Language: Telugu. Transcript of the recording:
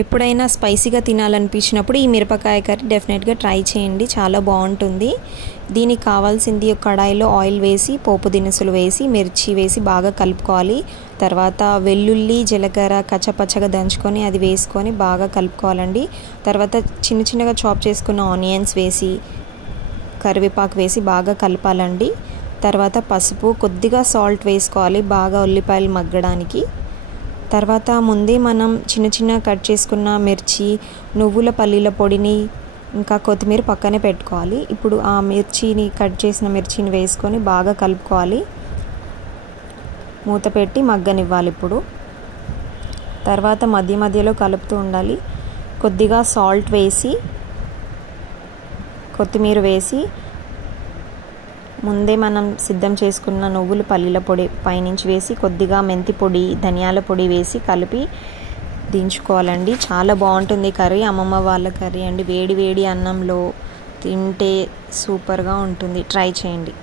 ఎప్పుడైనా స్పైసీగా తినాలనిపించినప్పుడు ఈ మిరపకాయ కర్రీ డెఫినెట్గా ట్రై చేయండి, చాలా బాగుంటుంది. దీనికి కావాల్సింది ఒక కడాయిలో ఆయిల్ వేసి పోపు దినుసులు వేసి మిర్చి వేసి బాగా కలుపుకోవాలి. తర్వాత వెల్లుల్లి జీలకర్ర కచ్చపచ్చగా దంచుకొని అది వేసుకొని బాగా కలుపుకోవాలండి. తర్వాత చిన్న చిన్నగా చాప్ చేసుకున్న ఆనియన్స్ వేసి కరివేపాకు వేసి బాగా కలపాలండి. తర్వాత పసుపు కొద్దిగా సాల్ట్ వేసుకోవాలి బాగా ఉల్లిపాయలు మగ్గడానికి. తర్వాత ముందే మనం చిన్న చిన్న కట్ చేసుకున్న మిర్చి నువ్వుల పల్లీల పొడిని ఇంకా కొత్తిమీర పక్కనే పెట్టుకోవాలి. ఇప్పుడు ఆ కట్ చేసిన మిర్చిని వేసుకొని బాగా కలుపుకోవాలి. మూత పెట్టి మగ్గనివ్వాలి. ఇప్పుడు తర్వాత మధ్య మధ్యలో కలుపుతూ ఉండాలి. కొద్దిగా సాల్ట్ వేసి కొత్తిమీర వేసి ముందే మనం సిద్ధం చేసుకున్న నువ్వుల పల్లీల పొడి పైనుంచి వేసి కొద్దిగా మెంతి పొడి ధనియాల పొడి వేసి కలిపి దించుకోవాలండి. చాలా బాగుంటుంది కర్రీ, అమ్మమ్మ వాళ్ళ కర్రీ అండి. వేడి వేడి అన్నంలో తింటే సూపర్గా ఉంటుంది, ట్రై చేయండి.